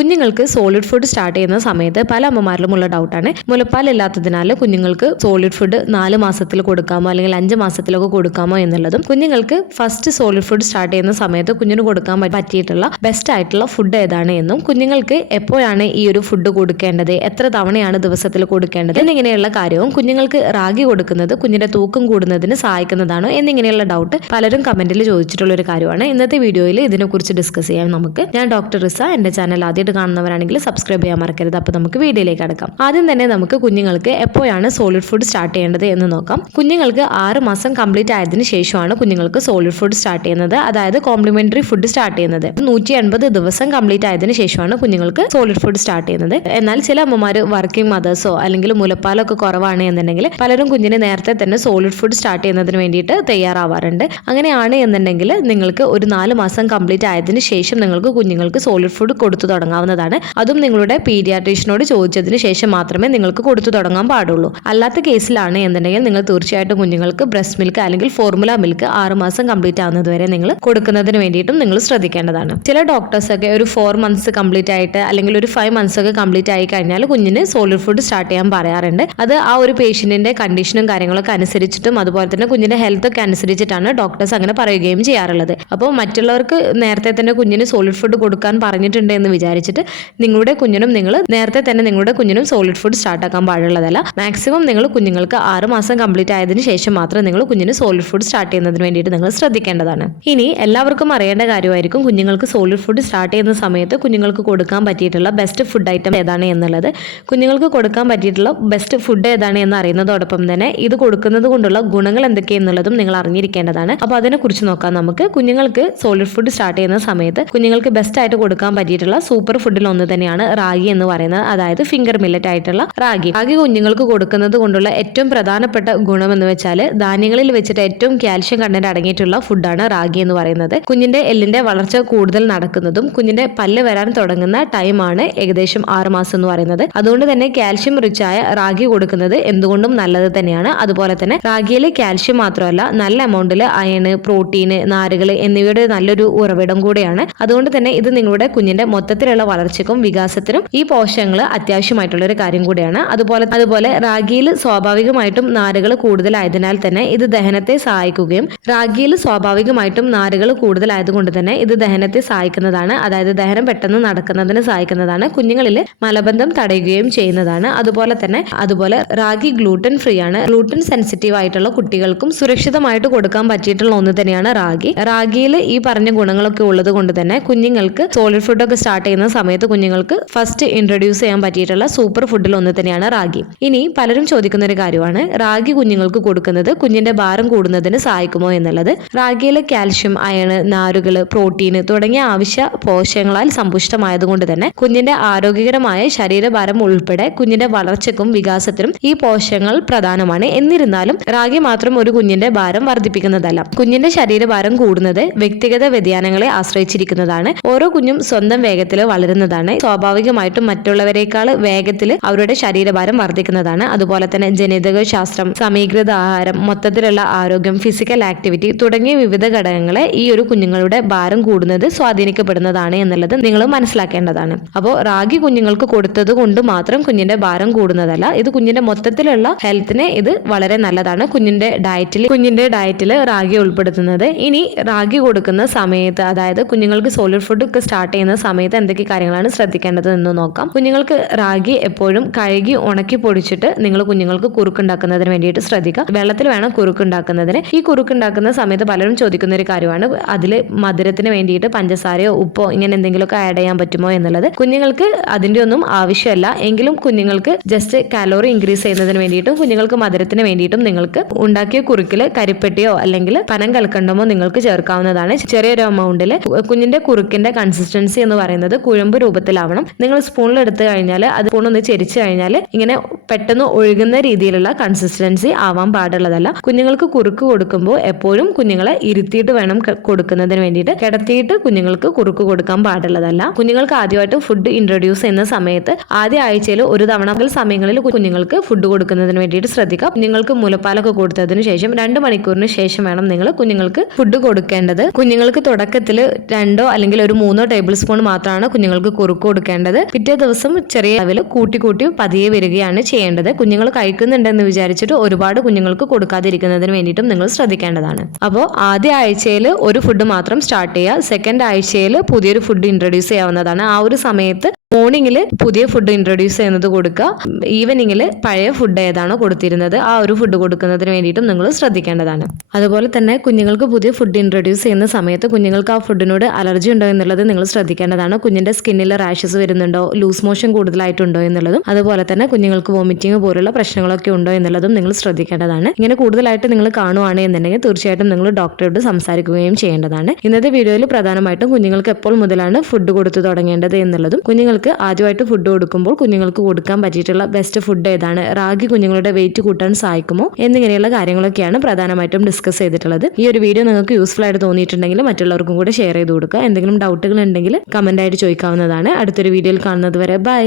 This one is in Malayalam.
കുഞ്ഞുങ്ങൾക്ക് സോളിഡ് ഫുഡ് സ്റ്റാർട്ട് ചെയ്യുന്ന സമയത്ത് പല അമ്മമാരിലുമുള്ള ഡൗട്ടാണ് മുലപ്പാലില്ലാത്തതിനാൽ കുഞ്ഞുങ്ങൾക്ക് സോളിഡ് ഫുഡ് 4 മാസത്തിൽ കൊടുക്കാമോ അല്ലെങ്കിൽ 5 മാസത്തിലൊക്കെ കൊടുക്കാമോ എന്നുള്ളതും കുഞ്ഞുങ്ങൾക്ക് ഫസ്റ്റ് സോളിഡ് ഫുഡ് സ്റ്റാർട്ട് ചെയ്യുന്ന സമയത്ത് കുഞ്ഞിന് കൊടുക്കാൻ പറ്റിയിട്ടുള്ള ബെസ്റ്റ് ആയിട്ടുള്ള ഫുഡ് ഏതാണ് എന്നും കുഞ്ഞുങ്ങൾക്ക് എപ്പോഴാണ് ഈ ഒരു ഫുഡ് കൊടുക്കേണ്ടത്, എത്ര തവണയാണ് ദിവസത്തിൽ കൊടുക്കേണ്ടത് എന്നിങ്ങനെയുള്ള കാര്യവും കുഞ്ഞുങ്ങൾക്ക് റാഗി കൊടുക്കുന്നത് കുഞ്ഞിന്റെ തൂക്കം കൂടുന്നതിന് സഹായിക്കുന്നതാണോ എന്നിങ്ങനെയുള്ള ഡൗട്ട് പലരും കമന്റിൽ ചോദിച്ചിട്ടുള്ള ഒരു കാര്യമാണ്. ഇന്നത്തെ വീഡിയോയിൽ ഇതിനെക്കുറിച്ച് ഡിസ്കസ് ചെയ്യാൻ നമുക്ക്. ഞാൻ ഡോക്ടർ റിസ. എന്റെ ചാനൽ ആദ്യമായിട്ട് കാണുന്നവരാണെങ്കിൽ സബ്സ്ക്രൈബ് ചെയ്യാൻ മറക്കരുത്. അപ്പോൾ നമുക്ക് വീഡിയോയിലേക്ക് കടക്കാം. ആദ്യം തന്നെ നമുക്ക് കുഞ്ഞുങ്ങൾക്ക് എപ്പോഴാണ് സോളിഡ് ഫുഡ് സ്റ്റാർട്ട് ചെയ്യേണ്ടത് എന്ന് നോക്കാം. കുഞ്ഞുങ്ങൾക്ക് 6 മാസം കംപ്ലീറ്റ് ആയതിനു ശേഷമാണ് കുഞ്ഞുങ്ങൾക്ക് സോളിഡ് ഫുഡ് സ്റ്റാർട്ട് ചെയ്യുന്നത്, അതായത് കോംപ്ലിമെന്ററി ഫുഡ് സ്റ്റാർട്ട് ചെയ്യുന്നത്. 180 ദിവസം കംപ്ലീറ്റ് ആയതിനു ശേഷമാണ് കുഞ്ഞുങ്ങൾക്ക് സോളിഡ് ഫുഡ് സ്റ്റാർട്ട് ചെയ്യുന്നത്. എന്നാൽ ചില അമ്മമാർ വർക്കിംഗ് മദേഴ്സോ അല്ലെങ്കിൽ മുലപ്പാലൊക്കെ കുറവാണ് എന്നുണ്ടെങ്കിൽ പലരും കുഞ്ഞിന് നേരത്തെ തന്നെ സോളിഡ് ഫുഡ് സ്റ്റാർട്ട് ചെയ്യുന്നതിന് വേണ്ടിയിട്ട് തയ്യാറാവാറുണ്ട്. അങ്ങനെയാണ് എന്നുണ്ടെങ്കിൽ നിങ്ങൾക്ക് ഒരു 4 മാസം കംപ്ലീറ്റ് ആയതിനു ശേഷം നിങ്ങൾക്ക് കുഞ്ഞുങ്ങൾക്ക് സോളിഡ് ഫുഡ് കൊടുത്തു തുടങ്ങാവുന്നതാണ്. അതും നിങ്ങളുടെ പീഡിയാട്രീഷ്യനോട് ചോദിച്ചതിന് ശേഷം മാത്രമേ നിങ്ങൾക്ക് കൊടുത്തു തുടങ്ങാൻ പാടുള്ളൂ. അല്ലാത്ത കേസിലാണ് എന്നുണ്ടെങ്കിൽ നിങ്ങൾ തീർച്ചയായിട്ടും കുഞ്ഞുങ്ങൾക്ക് ബ്രസ്റ്റ് മിൽക്ക് അല്ലെങ്കിൽ ഫോർമുല മിൽക്ക് 6 മാസം കംപ്ലീറ്റ് ആവുന്നത് വരെ നിങ്ങൾ കൊടുക്കുന്നതിന് വേണ്ടിയിട്ടും നിങ്ങൾ ശ്രദ്ധിക്കേണ്ടതാണ്. ചില ഡോക്ടേഴ്സ് ഒക്കെ ഒരു 4 മന്ത്സ് കംപ്ലീറ്റ് ആയിട്ട് അല്ലെങ്കിൽ ഒരു 5 മന്ത്സ് ഒക്കെ കംപ്ലീറ്റ് ആയി കഴിഞ്ഞാൽ കുഞ്ഞിന് സോളിഡ് ഫുഡ് സ്റ്റാർട്ട് ചെയ്യാൻ പറയാറുണ്ട്. അത് ആ ഒരു പേഷ്യന്റിന്റെ കണ്ടീഷനും കാര്യങ്ങളൊക്കെ അനുസരിച്ചിട്ടും അതുപോലെ തന്നെ കുഞ്ഞിന്റെ ഹെൽത്ത് ഒക്കെ അനുസരിച്ചിട്ടാണ് ഡോക്ടേഴ്സ് അങ്ങനെ പറയുകയും ചെയ്യാറുള്ളത്. അപ്പോൾ മറ്റുള്ളവർക്ക് നേരത്തെ തന്നെ കുഞ്ഞിന് സോളിഡ് ഫുഡ് കൊടുക്കാൻ പറഞ്ഞിട്ടുണ്ട് എന്ന് വിചാരിച്ചിട്ട് നിങ്ങളുടെ കുഞ്ഞിനും സോളിഡ് ഫുഡ് സ്റ്റാർട്ട് ആക്കാൻ പാടുള്ളതല്ല. മാക്സിമം നിങ്ങൾ കുഞ്ഞുങ്ങൾക്ക് 6 മാസം കംപ്ലീറ്റ് ആയതിനു ശേഷം മാത്രം നിങ്ങൾ കുഞ്ഞിന് സോളിഡ് ഫുഡ് സ്റ്റാർട്ട് ചെയ്യുന്നതിന് വേണ്ടിയിട്ട് നിങ്ങൾ ശ്രദ്ധിക്കേണ്ടതാണ്. ഇനി എല്ലാവർക്കും അറിയേണ്ട കാര്യമായിരിക്കും കുഞ്ഞുങ്ങൾക്ക് സോളിഡ് ഫുഡ് സ്റ്റാർട്ട് ചെയ്യുന്ന സമയത്ത് കുഞ്ഞുങ്ങൾക്ക് കൊടുക്കാൻ പറ്റിയിട്ടുള്ള ബെസ്റ്റ് ഫുഡ് ഐറ്റം ഏതാണ് എന്നുള്ളത്. കുഞ്ഞുങ്ങൾക്ക് കൊടുക്കാൻ പറ്റിയിട്ടുള്ള ബെസ്റ്റ് ഫുഡ് ഏതാണ് എന്ന് അറിയുന്നതോടൊപ്പം തന്നെ ഇത് കൊടുക്കുന്നത് കൊണ്ടുള്ള ഗുണങ്ങൾ എന്തൊക്കെയെന്നുള്ളതും നിങ്ങൾ അറിഞ്ഞിരിക്കേണ്ടതാണ്. അപ്പോൾ അതിനെക്കുറിച്ച് നോക്കാം നമുക്ക്. കുഞ്ഞുങ്ങൾക്ക് സോളിഡ് ഫുഡ് സ്റ്റാർട്ട് ചെയ്യുന്ന സമയത്ത് കുഞ്ഞുങ്ങൾക്ക് ബെസ്റ്റ് ആയിട്ട് കൊടുക്കാൻ പറ്റിയിട്ടുള്ള സൂപ്പർ ഫുഡിൽ ഒന്ന് തന്നെയാണ് റാഗി എന്ന് പറയുന്നത്, അതായത് ഫിംഗർ മില്ലറ്റ് ആയിട്ടുള്ള റാഗി. റാഗി കുഞ്ഞുങ്ങൾക്ക് കൊടുക്കുന്നത് കൊണ്ടുള്ള ഏറ്റവും പ്രധാനപ്പെട്ട ഗുണം എന്ന് വെച്ചാൽ ധാന്യങ്ങളിൽ വെച്ചിട്ട് ഏറ്റവും കാൽഷ്യം കണ്ടന്റ് അടങ്ങിയിട്ടുള്ള ഫുഡാണ് റാഗി എന്ന് പറയുന്നത്. കുഞ്ഞിന്റെ എല്ലിന്റെ വളർച്ച കൂടുതൽ നടക്കുന്നതും കുഞ്ഞിന്റെ പല്ല് വരാൻ തുടങ്ങുന്ന ടൈമാണ് ഏകദേശം 6 മാസം എന്ന് പറയുന്നത്. അതുകൊണ്ട് തന്നെ കാൽഷ്യം റിച്ച് ആയ റാഗി കൊടുക്കുന്നത് എന്തുകൊണ്ടും നല്ലത് തന്നെയാണ്. അതുപോലെ തന്നെ റാഗിയിൽ കാൽഷ്യം മാത്രമല്ല നല്ല എമൗണ്ടിൽ അയണ്, പ്രോട്ടീന്, നാരുകൾ എന്നിവയുടെ നല്ലൊരു ഉറവിടം കൂടെയാണ്. അതുകൊണ്ട് തന്നെ ഇത് നിങ്ങളുടെ കുഞ്ഞിന്റെ മൊത്തത്തിലുള്ള വളർച്ചയ്ക്കും വികാസത്തിനും ഈ പോഷകങ്ങൾ അത്യാവശ്യമായിട്ടുള്ള ഒരു കാര്യം കൂടിയാണ്. അതുപോലെ റാഗിയിൽ സ്വാഭാവികമായിട്ടും നാരുകൾ കൂടുതലായതിനാൽ തന്നെ ഇത് ദഹനത്തെ സഹായിക്കുകയും ഇത് ദഹനത്തെ സഹായിക്കുന്നതാണ്, അതായത് ദഹനം പെട്ടെന്ന് നടക്കുന്നതിന് സഹായിക്കുന്നതാണ്. കുഞ്ഞുങ്ങളിൽ മലബന്ധം തടയുകയും ചെയ്യുന്നതാണ്. അതുപോലെ റാഗി ഗ്ലൂട്ടൻ ഫ്രീ ആണ്. ഗ്ലൂട്ടൻ സെൻസിറ്റീവ് ആയിട്ടുള്ള കുട്ടികൾക്കും സുരക്ഷിതമായിട്ട് കൊടുക്കാൻ പറ്റിയിട്ടുള്ള ഒന്ന് തന്നെയാണ് റാഗി. റാഗിയിൽ ഈ പറഞ്ഞ ഗുണങ്ങളൊക്കെ ഉള്ളത് കൊണ്ട് തന്നെ കുഞ്ഞുങ്ങൾക്ക് സോളിഡ് ഫുഡ് ഒക്കെ സ്റ്റാർട്ട് ചെയ്യുന്ന സമയത്ത് കുഞ്ഞുങ്ങൾക്ക് ഫസ്റ്റ് ഇൻട്രൊഡ്യൂസ് ചെയ്യാൻ പറ്റിയിട്ടുള്ള സൂപ്പർ ഫുഡിൽ ഒന്ന് തന്നെയാണ് റാഗി. ഇനി പലരും ചോദിക്കുന്ന ഒരു കാര്യമാണ് റാഗി കുഞ്ഞുങ്ങൾക്ക് കൊടുക്കുന്നത് കുഞ്ഞിന്റെ ഭാരം കൂടുന്നതിന് സഹായിക്കുമോ എന്നുള്ളത്. റാഗിയിൽ കാൽഷ്യം, അയണ്, നാരുകൾ, പ്രോട്ടീന് തുടങ്ങിയ ആവശ്യ പോഷകങ്ങളാൽ സമ്പുഷ്ടമായതുകൊണ്ട് തന്നെ കുഞ്ഞിന്റെ ആരോഗ്യകരമായ ശരീരഭാരം ഉൾപ്പെടെ കുഞ്ഞിന്റെ വളർച്ചയ്ക്കും വികാസത്തിനും ഈ പോഷകങ്ങൾ പ്രധാനമാണ്. എന്നിരുന്നാലും റാഗി മാത്രം ഒരു കുഞ്ഞിന്റെ ഭാരം വർദ്ധിപ്പിക്കുന്നതല്ല. കുഞ്ഞിന്റെ ശരീരഭാരം കൂടുന്നത് വ്യക്തിഗത വ്യതിയാനങ്ങളെ ആശ്രയിച്ചിരിക്കുന്നതാണ്. ഓരോ കുഞ്ഞും സ്വന്തം വേഗത്തിൽ വളരുന്നതാണ്. സ്വാഭാവികമായിട്ടും മറ്റുള്ളവരെക്കാൾ വേഗത്തിൽ അവരുടെ ശരീരഭാരം വർദ്ധിക്കുന്നതാണ്. അതുപോലെ തന്നെ ജനിതക ശാസ്ത്രം, സമീകൃത ആഹാരം, മൊത്തത്തിലുള്ള ആരോഗ്യം, ഫിസിക്കൽ ആക്ടിവിറ്റി തുടങ്ങിയ വിവിധ ഘടകങ്ങളെ ഈ ഒരു കുഞ്ഞുങ്ങളുടെ ഭാരം കൂടുന്നത് സ്വാധീനിക്കപ്പെടുന്നതാണ് എന്നുള്ളത് നിങ്ങൾ മനസ്സിലാക്കേണ്ടതാണ്. അപ്പോൾ റാഗി കുഞ്ഞുങ്ങൾക്ക് കൊടുത്തത് കൊണ്ട് മാത്രം കുഞ്ഞിന്റെ ഭാരം കൂടുന്നതല്ല, ഇത് കുഞ്ഞിന്റെ മൊത്തത്തിലുള്ള ഹെൽത്തിന് ഇത് വളരെ നല്ലതാണ്. കുഞ്ഞിന്റെ ഡയറ്റിൽ റാഗി ഉൾപ്പെടുത്തുന്നത്. ഇനി റാഗി കൊടുക്കുന്ന സമയത്ത്, അതായത് കുഞ്ഞുങ്ങൾക്ക് സോളിഡ് ഫുഡ് ഒക്കെ സ്റ്റാർട്ട് ചെയ്യുന്ന സമയത്ത് എന്തൊക്കെ കാര്യങ്ങളാണ് ശ്രദ്ധിക്കേണ്ടത് എന്ന് നോക്കാം. കുഞ്ഞുങ്ങൾക്ക് റാഗി എപ്പോഴും കഴുകി ഉണക്കി പൊടിച്ചിട്ട് നിങ്ങൾ കുഞ്ഞുങ്ങൾക്ക് കുറുക്കുണ്ടാക്കുന്നതിന് വേണ്ടിയിട്ട് ശ്രദ്ധിക്കുക. വെള്ളത്തിൽ വേണം കുറുക്കുണ്ടാക്കുന്നതിന്. ഈ കുറുക്കുണ്ടാക്കുന്ന സമയത്ത് പലരും ചോദിക്കുന്ന ഒരു കാര്യമാണ് അതിൽ മധുരത്തിന് വേണ്ടിയിട്ട് പഞ്ചസാരയോ ഉപ്പോ ഇങ്ങനെ എന്തെങ്കിലുമൊക്കെ ആഡ് ചെയ്യാൻ പറ്റുമോ എന്നുള്ളത്. കുഞ്ഞുങ്ങൾക്ക് അതിന്റെ ഒന്നും ആവശ്യമല്ല. എങ്കിലും കുഞ്ഞുങ്ങൾക്ക് ജസ്റ്റ് കാലോറി ഇൻക്രീസ് ചെയ്യുന്നതിന് വേണ്ടിയിട്ടും കുഞ്ഞുങ്ങൾക്ക് മധുരത്തിന് വേണ്ടിയിട്ടും നിങ്ങൾക്ക് ഉണ്ടാക്കിയ കുറുക്കിൽ കരിപ്പെട്ടിയോ അല്ലെങ്കിൽ പനം കൽക്കണ്ടമോ നിങ്ങൾക്ക് ചേർക്കാവുന്നതാണ്. ചെറിയൊരു എമൗണ്ടിൽ. കുഞ്ഞിന്റെ കുറുക്കിന്റെ കൺസിസ്റ്റൻസി എന്ന് പറയുന്നത് കുഴമ്പ് രൂപത്തിലാവണം. നിങ്ങൾ സ്പൂണിൽ എടുത്തു കഴിഞ്ഞാൽ അത് സ്പൂൺ ഒന്ന് ചെരിച്ചു കഴിഞ്ഞാൽ ഇങ്ങനെ പെട്ടെന്ന് ഒഴുകുന്ന രീതിയിലുള്ള കൺസിസ്റ്റൻസി ആവാൻ പാടുള്ളതല്ല. കുഞ്ഞുങ്ങൾക്ക് കുറുക്ക് കൊടുക്കുമ്പോൾ എപ്പോഴും കുഞ്ഞുങ്ങളെ ഇരുത്തിയിട്ട് വേണം കൊടുക്കുന്നതിന് വേണ്ടിയിട്ട്. കിടത്തിയിട്ട് കുഞ്ഞുങ്ങൾക്ക് കുറുക്ക് കൊടുക്കാൻ പാടുള്ളതല്ല. കുഞ്ഞുങ്ങൾക്ക് ആദ്യമായിട്ട് ഫുഡ് ഇൻട്രൊഡ്യൂസ് ചെയ്യുന്ന സമയത്ത് ആദ്യ ആഴ്ചയിൽ ഒരു തവണ സമയങ്ങളിൽ കുഞ്ഞുങ്ങൾക്ക് ഫുഡ് കൊടുക്കുന്നതിന് വേണ്ടിയിട്ട് ശ്രദ്ധിക്കുക. കുഞ്ഞുങ്ങൾക്ക് മുലപ്പാലൊക്കെ കൊടുത്തതിന് ശേഷം 2 മണിക്കൂറിന് ശേഷം വേണം നിങ്ങൾ കുഞ്ഞുങ്ങൾക്ക് ഫുഡ് കൊടുക്കേണ്ടത്. കുഞ്ഞുങ്ങൾക്ക് തുടക്കത്തിൽ 2 അല്ലെങ്കിൽ 3 ടേബിൾ സ്പൂൺ മാത്രമാണ് കുഞ്ഞുങ്ങൾ കുഞ്ഞുങ്ങൾക്ക് കുറുക്ക് കൊടുക്കേണ്ടത്. പിറ്റേ ദിവസം ചെറിയ അളവിൽ കൂട്ടി പതിയെ വരികയാണ് ചെയ്യേണ്ടത്. കുഞ്ഞുങ്ങൾ കഴിക്കുന്നുണ്ടെന്ന് വിചാരിച്ചിട്ട് ഒരുപാട് കുഞ്ഞുങ്ങൾക്ക് കൊടുക്കാതിരിക്കുന്നതിന് വേണ്ടിയിട്ടും നിങ്ങൾ ശ്രദ്ധിക്കേണ്ടതാണ്. അപ്പോൾ ആദ്യ ആഴ്ചയിൽ ഒരു ഫുഡ് മാത്രം സ്റ്റാർട്ട് ചെയ്യുക. സെക്കൻഡ് ആഴ്ചയിൽ പുതിയൊരു ഫുഡ് ഇൻട്രൊഡ്യൂസ് ചെയ്യാവുന്നതാണ്. ആ ഒരു സമയത്ത് മോർണിംഗിൽ പുതിയ ഫുഡ് ഇൻട്രൊഡ്യൂസ് ചെയ്യുന്നത് കൊടുക്കുക. ഈവനിങ്ങിൽ പഴയ ഫുഡ് ഏതാണോ കൊടുത്തിരുന്നത് ആ ഒരു ഫുഡ് കൊടുക്കുന്നതിന് വേണ്ടിയിട്ടും നിങ്ങൾ ശ്രദ്ധിക്കേണ്ടതാണ്. അതുപോലെ തന്നെ കുഞ്ഞുങ്ങൾക്ക് പുതിയ ഫുഡ് ഇൻട്രൊഡ്യൂസ് ചെയ്യുന്ന സമയത്ത് കുഞ്ഞുങ്ങൾക്ക് ആ ഫുഡിനോട് അലർജി ഉണ്ടോ എന്നുള്ളത് നിങ്ങൾ ശ്രദ്ധിക്കേണ്ടതാണ്. കുഞ്ഞിന്റെ സ്കിന്നിൽ റാഷസ് വരുന്നുണ്ടോ, ലൂസ് മോഷൻ കൂടുതലായിട്ടുണ്ടോ എന്നുള്ളതും, അതുപോലെ തന്നെ കുഞ്ഞുങ്ങൾക്ക് വോമിറ്റിംഗ് പോലുള്ള പ്രശ്നങ്ങളൊക്കെ ഉണ്ടോ എന്നുള്ളതും നിങ്ങൾ ശ്രദ്ധിക്കേണ്ടതാണ്. ഇങ്ങനെ കൂടുതലായിട്ട് നിങ്ങൾ കാണുവാണ് എന്നുണ്ടെങ്കിൽ തീർച്ചയായിട്ടും നിങ്ങൾ ഡോക്ടറോട് സംസാരിക്കുകയും ചെയ്യേണ്ടതാണ്. ഇന്നത്തെ വീഡിയോയിൽ പ്രധാനമായിട്ടും കുഞ്ഞുങ്ങൾക്ക് എപ്പോൾ മുതലാണ് ഫുഡ് കൊടുത്തു തുടങ്ങേണ്ടത് എന്നുള്ളതും, കുഞ്ഞുങ്ങൾക്ക് ആദ്യമായിട്ട് ഫുഡ് കൊടുക്കുമ്പോൾ കുഞ്ഞുങ്ങൾക്ക് കൊടുക്കാൻ പറ്റിയിട്ടുള്ള ബെസ്റ്റ് ഫുഡ് ഏതാണ്, റാഗി കുഞ്ഞുങ്ങളുടെ വെയിറ്റ് കൂട്ടാൻ സഹായിക്കുമോ എന്നിങ്ങനെയുള്ള കാര്യങ്ങളൊക്കെയാണ് പ്രധാനമായിട്ടും ഡിസ്കസ് ചെയ്തിട്ടുള്ളത്. ഈ ഒരു വീഡിയോ നിങ്ങൾക്ക് യൂസ്ഫുൾ ആയിട്ട് തോന്നിയിട്ടുണ്ടെങ്കിൽ മറ്റുള്ളവർക്കും കൂടെ ഷെയർ ചെയ്ത് കൊടുക്കുക. എന്തെങ്കിലും ഡൗട്ടുകൾ ഉണ്ടെങ്കിൽ കമന്റ് ആയിട്ട് ചോദിക്കാവുന്നതാണ്. അടുത്തൊരു വീഡിയോയിൽ കാണുന്നത് വരെ ബൈ.